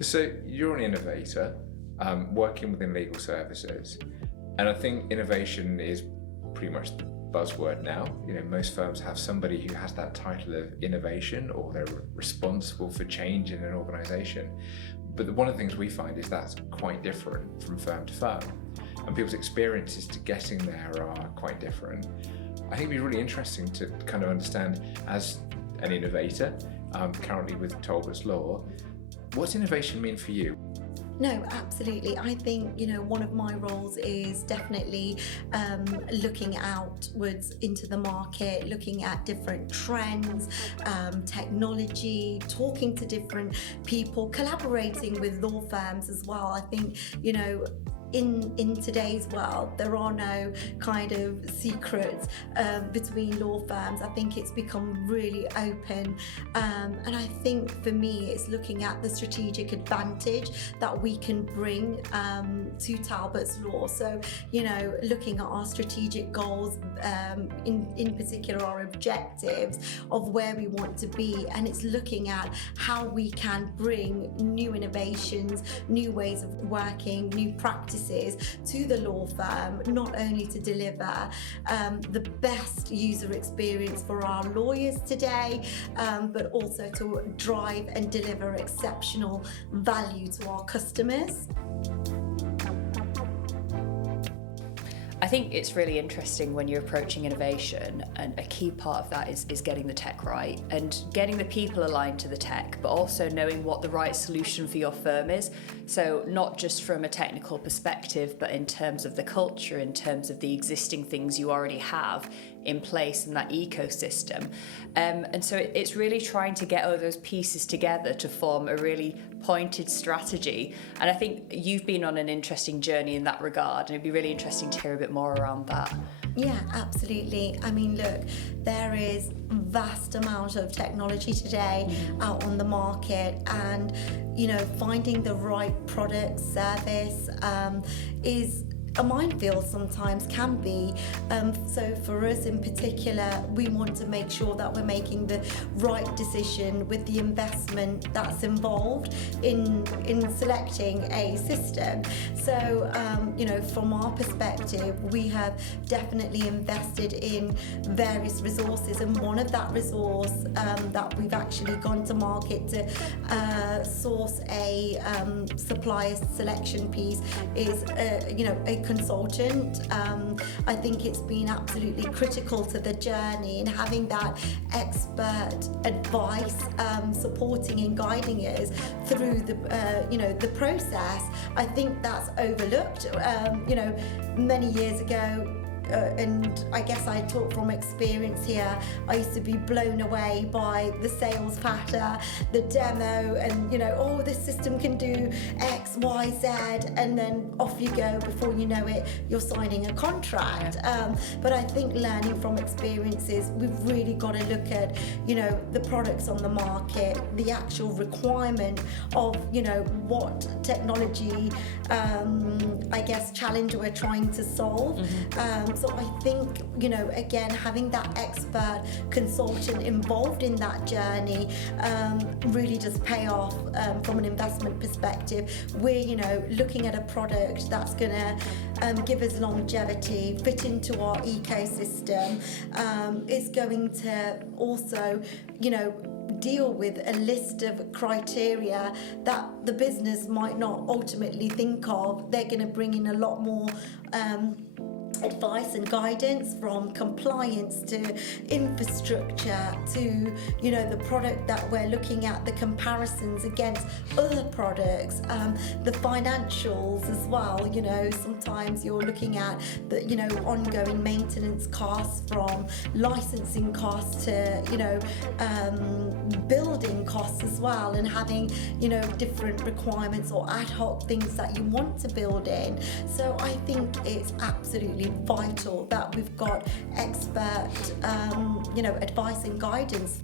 So you're an innovator, working within legal services, and I think innovation is pretty much the buzzword now. Most firms have somebody who has that title of innovation, or they're responsible for change in an organisation. But one of the things we find is that's quite different from firm to firm, and people's experiences to getting there are quite different. I think it'd be really interesting to kind of understand, as an innovator, currently with Talbot's Law, what's innovation mean for you? No, absolutely. I think, one of my roles is definitely looking outwards into the market, looking at different trends, technology, talking to different people, collaborating with law firms as well. I think, in today's world, there are no kind of secrets between law firms. I think it's become really open, and I think for me it's looking at the strategic advantage that we can bring to Talbot's Law. So looking at our strategic goals, in particular our objectives of where we want to be, and it's looking at how we can bring new innovations, new ways of working, new practices to the law firm, not only to deliver the best user experience for our lawyers today, but also to drive and deliver exceptional value to our customers. I think it's really interesting when you're approaching innovation, and a key part of that is getting the tech right and getting the people aligned to the tech, but also knowing what the right solution for your firm is. So not just from a technical perspective, but in terms of the culture, in terms of the existing things you already have in place in that ecosystem. And so it's really trying to get all those pieces together to form a really pointed strategy. And I think you've been on an interesting journey in that regard, and it'd be really interesting to hear a bit more around that. Yeah, absolutely. I mean, look, there is vast amount of technology today out on the market, and finding the right product, service is a minefield sometimes, can be. So for us in particular, we want to make sure that we're making the right decision with the investment that's involved in selecting a system. So from our perspective, we have definitely invested in various resources, and one of that resource that we've actually gone to market to source a supplier selection piece is a consultant. I think it's been absolutely critical to the journey, and having that expert advice supporting and guiding us through the process. I think that's overlooked. Many years ago, and I guess I talk from experience here, I used to be blown away by the sales patter, the demo, and this system can do X, Y, Z, and then off you go. Before you know it, you're signing a contract. But I think learning from experiences, we've really got to look at the products on the market, the actual requirement of what technology challenge we're trying to solve. So I think, again, having that expert consultant involved in that journey really does pay off from an investment perspective. We're, looking at a product that's going to give us longevity, fit into our ecosystem, is going to also, deal with a list of criteria that the business might not ultimately think of. They're going to bring in a lot more advice and guidance, from compliance to infrastructure to the product that we're looking at, the comparisons against other products, the financials as well. Sometimes you're looking at the ongoing maintenance costs, from licensing costs to building costs as well, and having different requirements or ad hoc things that you want to build in. So I think it's absolutely vital that we've got expert advice and guidance